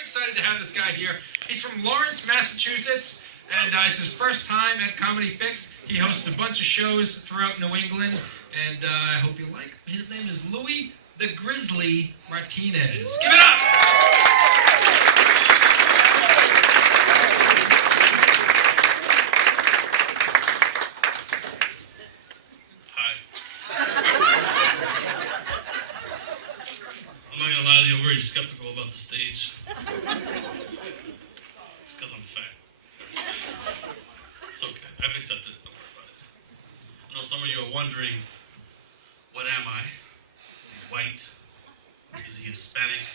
very excited to have this guy here. He's from Lawrence, Massachusetts, and it's his first time at Comedy Fix. He hosts a bunch of shows throughout New England, and I hope you like him. His name is Louis the Grizzly Martinez. Give it up! I'm very skeptical about the stage. It's because I'm fat. It's okay. I've accepted it. Don't worry about it. I know some of you are wondering, what am I? Is he white? Is he Hispanic?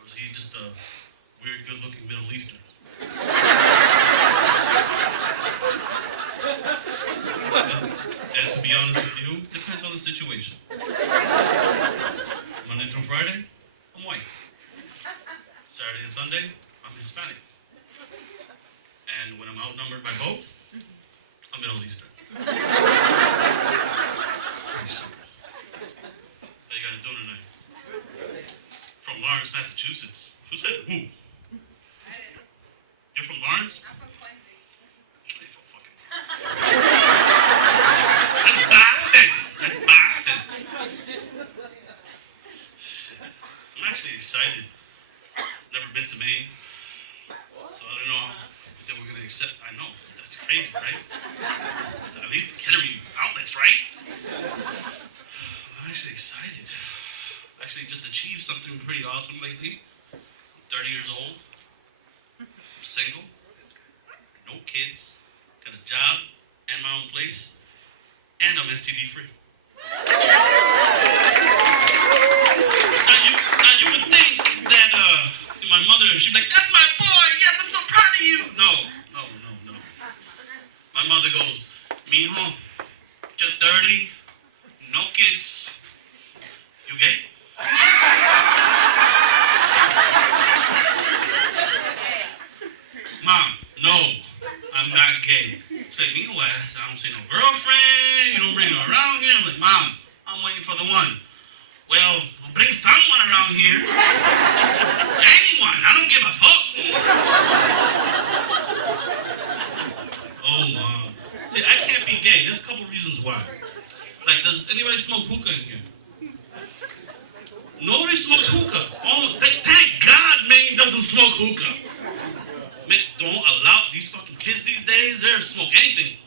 Or is he just a weird, good-looking Middle Eastern? And to be honest with you, it depends on the situation. Monday through Friday, I'm white. Saturday and Sunday, I'm Hispanic. And when I'm outnumbered by both, I'm Middle Eastern. Pretty simple. How you guys doing tonight? From Lawrence, Massachusetts. Who said who? I didn't know. You're from Lawrence? I'm from Quincy. Hey, for fucking That's Boston! That's Boston! I'm actually excited. Never been to Maine, so I don't know that we're gonna accept. I know, that's crazy, right? At least the Kittery outlets, right? I'm actually excited. I actually just achieved something pretty awesome lately. I'm 30 years old. I'm single. No kids. Got a job and my own place. And I'm STD free. Now you would think that my mother, she'd be like, that's my boy, yes, I'm so proud of you. No. My mother goes, mijo, you're 30, no kids, you gay? Mom, no, I'm not gay. She's like, mijo, I don't see no girlfriend, you don't bring her around here. I'm like, Mom, I'm waiting for the one. Well, bring someone around here. Anyone. I don't give a fuck. Oh, Mom. See, I can't be gay. There's a couple reasons why. Like, does anybody smoke hookah in here? Nobody smokes hookah. Oh, thank God Maine doesn't smoke hookah. Man, don't allow these fucking kids these days. They're smoke anything.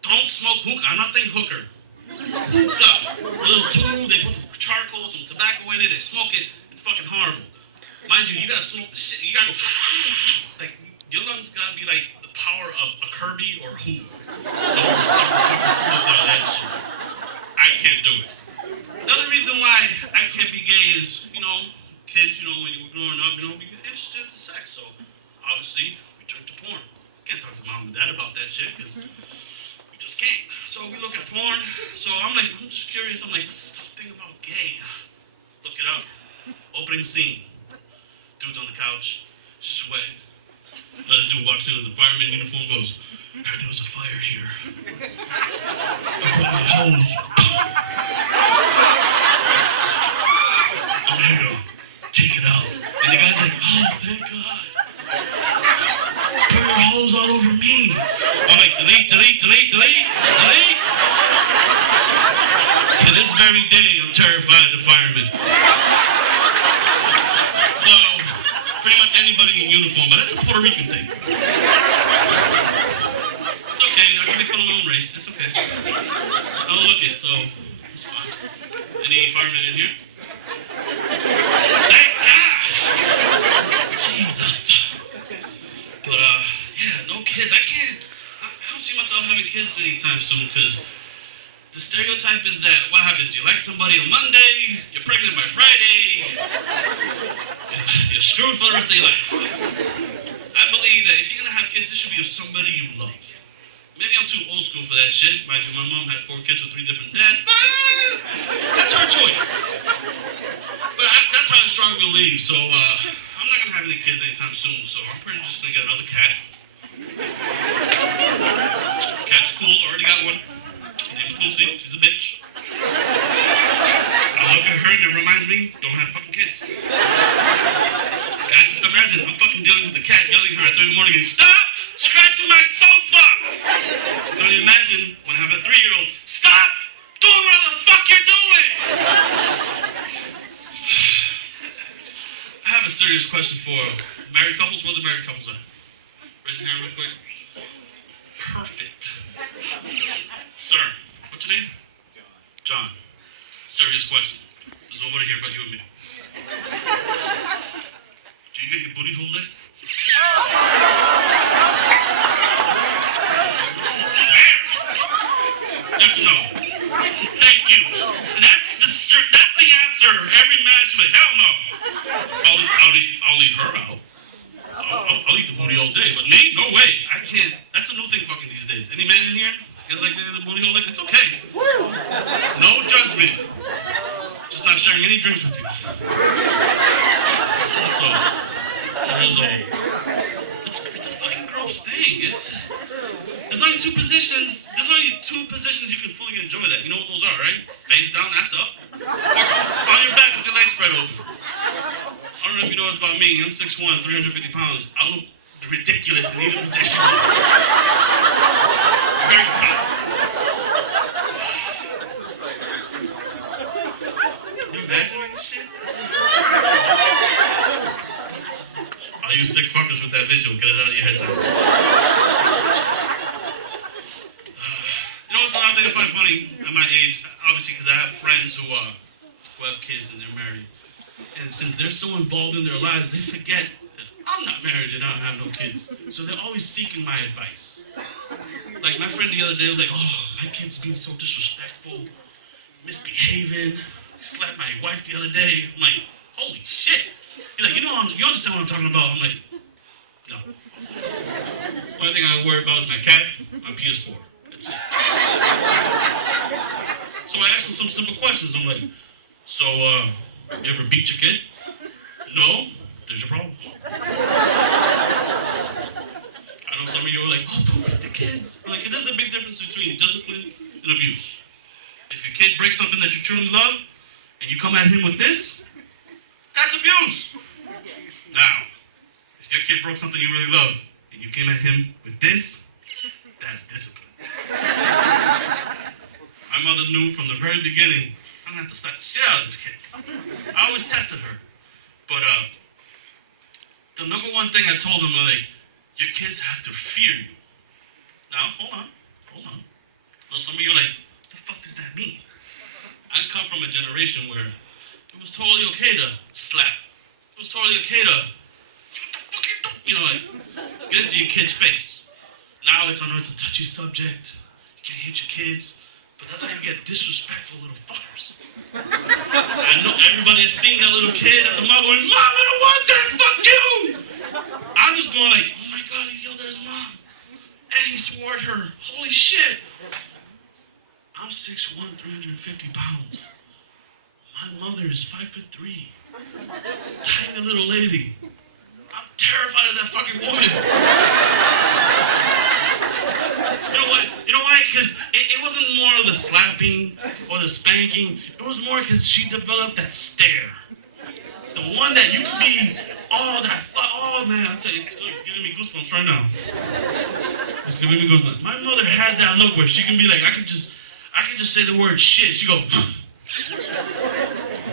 Don't smoke hookah. I'm not saying hooker. Hookah. It's a little tube, they put some charcoal, some tobacco in it, they smoke it, it's fucking horrible. Mind you, you gotta smoke the shit, you gotta go, like, your lungs gotta be like the power of a Kirby or who. Or some fucking smoke out of that shit. I can't do it. Another reason why I can't be gay is, kids, when you were growing up, we get interested in sex, so obviously, we turn to porn. Can't talk to mom and dad about that shit, because just can't. So we look at porn. So I'm just curious. I'm like, what's this whole thing about gay? Look it up. Opening scene. Dude's on the couch, sweating. Another dude walks in with the fireman uniform, goes, heard there was a fire here. I brought my hose. I'm here to take it out. And the guy's like, oh, thank God. Pour your hose all over me. I'm like, delete. To this very day, I'm terrified of the firemen. Well, pretty much anybody in uniform, but that's a Puerto Rican thing. It's okay, I can make fun of my own race, it's okay. I don't look it, so it's fine. Any firemen in here? Thank God! Jesus. But, no kids. I don't see myself having kids anytime soon, because the stereotype is that what happens? You like somebody on Monday, you're pregnant by Friday, you're screwed for the rest of your life. I believe that if you're gonna have kids, it should be with somebody you love. Maybe I'm too old school for that shit. My mom had 4 kids with 3 different dads. That's her choice. But that's how I strongly believe. So I'm not gonna have any kids anytime soon. So I'm pretty just gonna get another cat. Cat's cool. Already got one. Her name's Lucy. She's a bitch. I look at her and it reminds me, don't have fucking kids. Just imagine I'm fucking dealing with the cat yelling at her at 3 in the morning and stop scratching my sofa. Can you imagine when I have a 3-year-old? Stop doing what the fuck you're doing. I have a serious question for married couples. What are the married couples at? Raise your hand real quick. Perfect. Sir, what's your name? John. Serious question. There's nobody here but you and me. Do you get your booty hole licked? Yes or no? Thank you. That's the answer. Every man should be like, hell no. I'll eat her out. I'll eat the booty all day. But me? No way. I can't. That's a new thing fucking these days. Any man in here gets like the booty hole licked? It's okay. No judgment. Just not sharing any drinks with you. That's all. That is all. It's a fucking gross thing. There's only two positions. There's only two positions you can fully enjoy that. You know what those are, right? Face down, ass up. Or on your back with your legs spread open. I don't know if you know this about me. I'm 6'1", 350 pounds. I look ridiculous in either position. Very tough. Can you imagine this shit? All you sick fuckers with that visual, get it out of your head now. You know what's another thing I find funny at my age? Obviously, because I have friends who have kids and they're married. And since they're so involved in their lives, they forget that I'm not married and I don't have no kids. So they're always seeking my advice. Like my friend the other day was like, oh, my kid's being so disrespectful, misbehaving. He slapped my wife the other day. I'm like, holy shit. He's like, you understand what I'm talking about? I'm like, no. Only thing I worry about is my cat, my PS4. That's it. So I asked him some simple questions. I'm like, so, you ever beat your kid? No? There's your problem. I know some of you are like, oh, don't beat the kids. I'm like, there's a big difference between discipline and abuse. If your kid breaks something that you truly love, and you come at him with this, that's abuse. Now, if your kid broke something you really love, and you came at him with this, that's discipline. My mother knew from the very beginning, I'm gonna have to slap the shit out of this kid. I always tested her. But the number one thing I told them, like, your kids have to fear you. Now, hold on. Well, some of you are like, what the fuck does that mean? I come from a generation where it was totally okay to slap. It was totally okay to, like, get into your kid's face. Now it's a touchy subject. You can't hit your kids. But that's how you get disrespectful little fuckers. I know everybody has seen that little kid at the mall going, Mom, I don't want that, fuck you! I'm just going like, oh my God, he yelled at his mom. And he swore at her. Holy shit. I'm 6'1", 350 pounds. My mother is 5'3". Tiny little lady. I'm terrified of that fucking woman. You know why? Because it wasn't more of the slapping or the spanking. It was more because she developed that stare. The one that you could be, oh man, I'm telling you, it's giving me goosebumps right now. It's giving me goosebumps. My mother had that look where she can be like, I could just say the word shit. She go,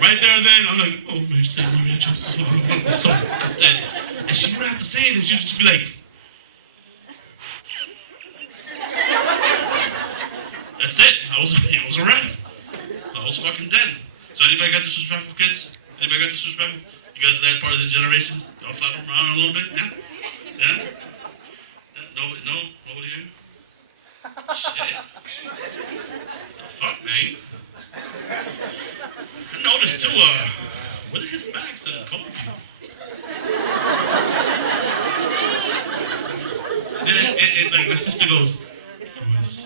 right there and then, I'm like, oh, mercy, I'm so dead. And she wouldn't have to say it, she'd just be like, that's it. I was a wrap. I was fucking dead. So anybody got disrespectful kids? Anybody got disrespectful? You guys that part of the generation? Y'all slap them around a little bit? Yeah? Nobody here? Shit. The fuck, man? I noticed too, what are Hispanics and colored people? Then like my sister goes, boys,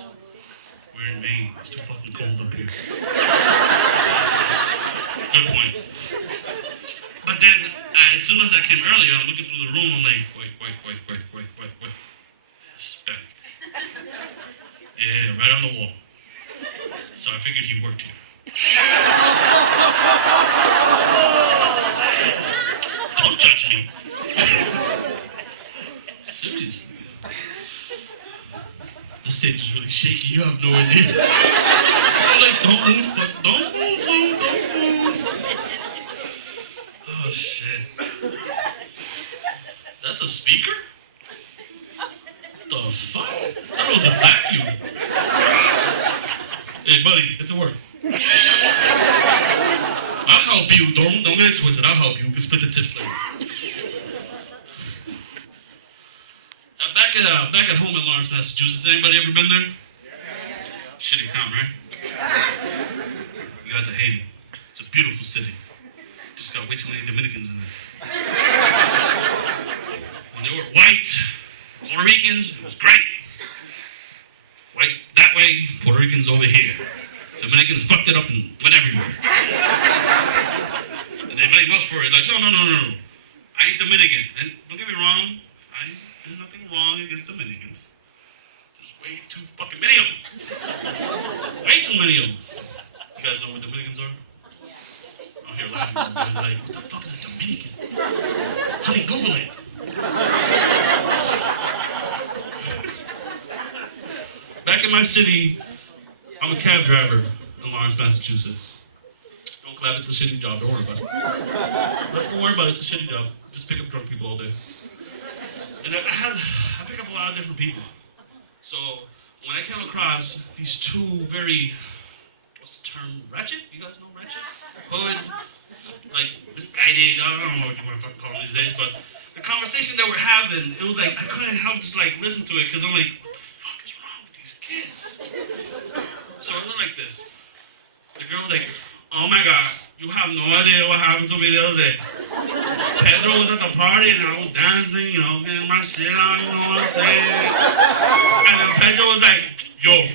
we're in Maine. It's too fucking cold up here. Good point. But then, as soon as I came earlier, I'm looking through the room. I'm like, wait. Hispanic. Yeah, right on the wall. So I figured he worked here. Don't judge me. shaking. You have no idea. I'm like, don't move, fuck, don't move, don't move. Oh shit. That's a speaker? What the fuck? That was a vacuum. Hey buddy, get to work. I'll help you. Don't get it twisted. I'll help you. We can split the tips later. Back at home in Lawrence, Massachusetts. Anybody ever been there? Shitty town, right? You guys are hating. It's a beautiful city. Just got way too many Dominicans in there. When they were white, Puerto Ricans, it was great. White that way, Puerto Ricans over here. Dominicans fucked it up and went everywhere. And they blame us for it. Like, no. I ain't Dominican. And don't get me wrong, there's nothing wrong against Dominicans. There's way too fucking many of them. Way too many of them. You guys know what Dominicans are? I'm here laughing. They're like, what the fuck is a Dominican? Honey, Google it. Back in my city, I'm a cab driver in Lawrence, Massachusetts. Don't clap, it's a shitty job, don't worry about it. Don't worry about it, it's a shitty job. Just pick up drunk people all day. And I pick up a lot of different people. So when I came across these two very, what's the term, ratchet? You guys know ratchet? Hood, like misguided, I don't know what you want to fucking call it these days, but the conversation that we're having, it was like, I couldn't help just like listen to it, because I'm like, what the fuck is wrong with these kids? So it went like this. The girl was like, oh my God, you have no idea what happened to me the other day. Pedro was at the party and I was dancing, you know, getting my shit on, you know what I'm saying? And then Pedro was like, yo,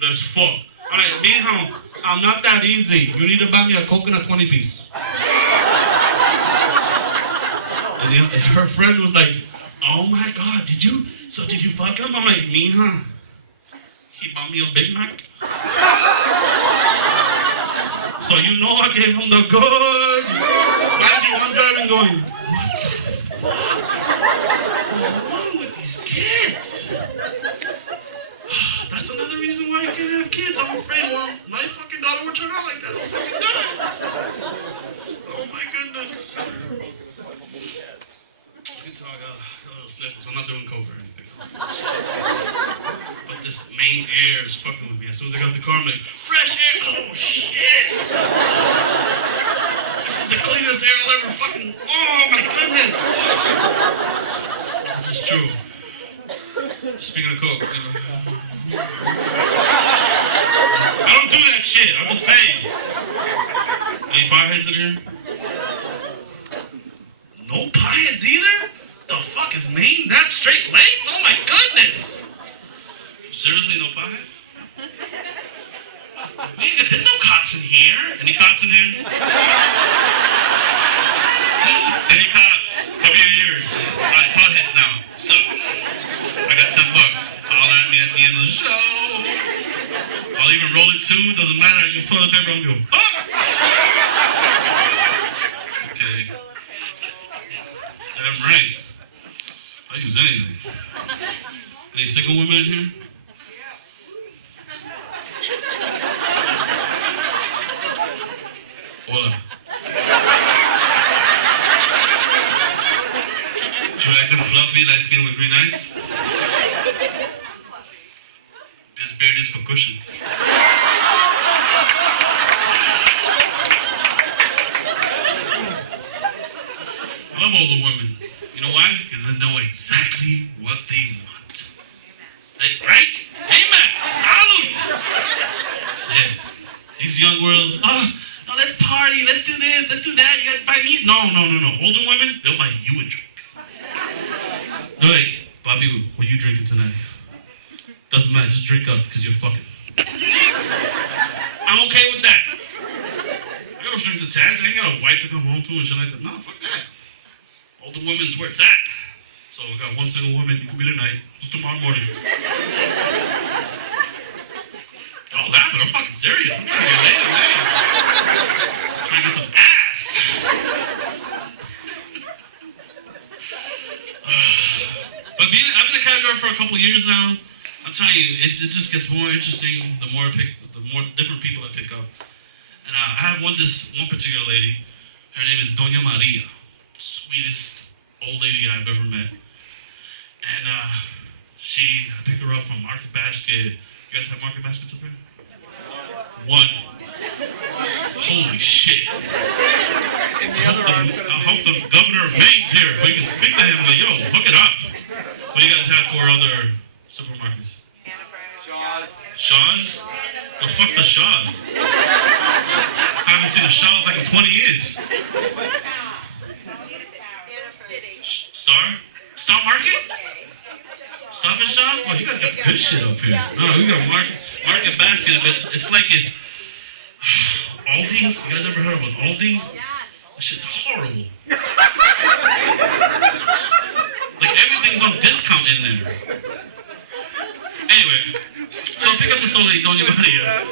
let's fuck. I'm like, mijo, I'm not that easy. You need to buy me a coconut 20-piece. And her friend was like, oh my God, did you fuck him? I'm like, mija, he bought me a Big Mac. So you know I gave him the goods. Mind you, I'm driving going, what the fuck? What's wrong with these kids? That's another reason why you can't have kids. I'm afraid, well, my fucking daughter would turn out like that. I'll fucking die. Oh my goodness. You can tell I got a little sniffles. I'm not doing coke or anything. But this Maine air is fucking with me. As soon as I got the car, I'm like, fresh air! Oh shit! This is the cleanest air I'll ever fucking... Oh my goodness! It's true. Speaking of coke, you know, I don't do that shit, I'm just saying. Any potheads in here? No potheads either? The fuck is Maine that straight laced? Oh my goodness! Seriously, no potheads? Nigga, there's no cops in here. Any cops in here? Any cops? Cover your ears. Alright, potheads now. So, I got $10. Holler at me at the end of the show. I'll even roll it too. Doesn't matter. I use toilet paper. I'm going, fuck! Okay. Damn right. I use anything. Any single women in here? Hola. You like them fluffy, light skin with green eyes? This beard is for cushion. I love older women. You know why? Because I know exactly what they want. Like, right? Amen! Hallelujah! Yeah. These young girls, no, let's party, let's do this, let's do that, you guys buy me. No. Older women, they'll buy you a drink. They're like, Bobby, what are you drinking tonight? Doesn't matter, just drink up, because you're fucking. I'm okay with that. I got no strings attached, I ain't got a wife to come home to and shit like that. No, fuck that. Older women's where it's at. So we got one single woman, you can be tonight, just tomorrow morning. Y'all laughing, I'm fucking serious. I'm trying to get laid, man. I'm trying to get some ass. But I've been a cab driver for a couple years now. I'm telling you, it just gets more interesting the more different people I pick up. And I have one particular lady. Her name is Doña Maria, sweetest old lady I've ever met. And I pick her up from Market Basket. You guys have Market Baskets up here? One. Holy shit. In the other arm. I hope the governor of Maine's here. We can speak to him. Like, yo, hook it up. What do you guys have for other supermarkets? Shaw's? The fuck's a Shaw's? I haven't seen a Shaw's like in 20 years. Star Market? Stop and Shop? Oh, you guys got the good shit up here. No, we got Market Basket. It's like it. Aldi? You guys ever heard of an Aldi? That shit's horrible. Like everything's on discount in there. Anyway, so I pick up this old lady, Doña Maria.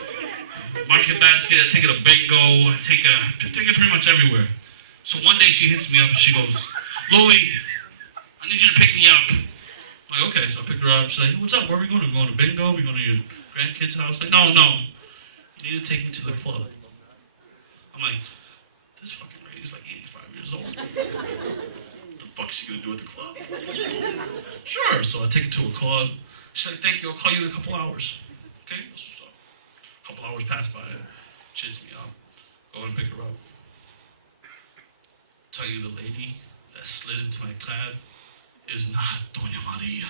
Market Basket, I take it to bingo, I take it pretty much everywhere. So one day she hits me up and she goes, Louie, I need you to pick me up. I'm like, okay, so I pick her up. She's like, what's up? Where are we going? Are we going to bingo? Are we going to your grandkid's house? Like, no. You need to take me to the club. I'm like, this fucking lady's like 85 years old. What the fuck is she going to do at the club? Sure. So I take her to a club. She's like, thank you. I'll call you in a couple hours. Okay? So a couple hours pass by. She hits me up. Go and pick her up. Tell you the lady that slid into my cab is not Doña Maria.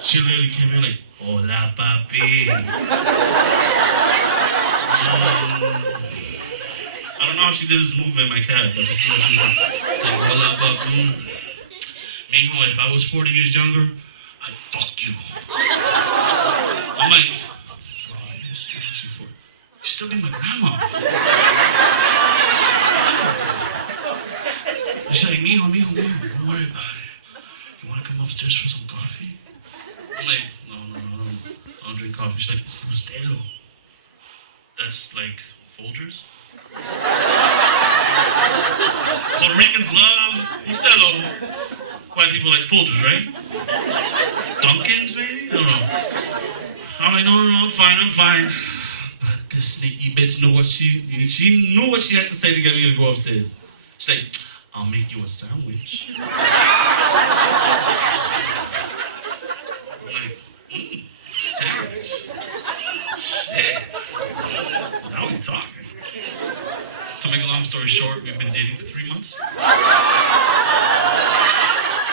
She literally came in like, hola papi. I don't know how she did this movement in my cab, but this is what she did. She's like, hola papi. Meanwhile, if I was 40 years younger, I'd fuck you. I'm like, you still be my grandma. She's like, mijo, don't worry about it. You want to come upstairs for some coffee? I'm like, no, I don't drink coffee. She's like, it's Bustelo. That's like Folgers? Puerto Ricans love Bustelo. White people like Folgers, right? Dunkins, maybe? I don't know. I'm like, no, I'm fine. But this sneaky bitch knew what she knew what she had to say to get me to go upstairs. She's like, I'll make you a sandwich. I'm like, sandwich? Shit. Now we're talking. To make a long story short, we've been dating for 3 months.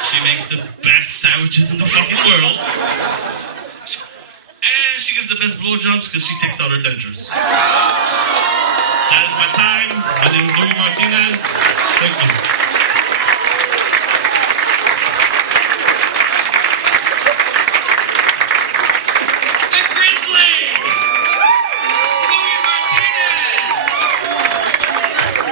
She makes the best sandwiches in the fucking world. And she gives the best blowjobs because she takes out her dentures. That is my time. My name is Louis Martinez. Thank you.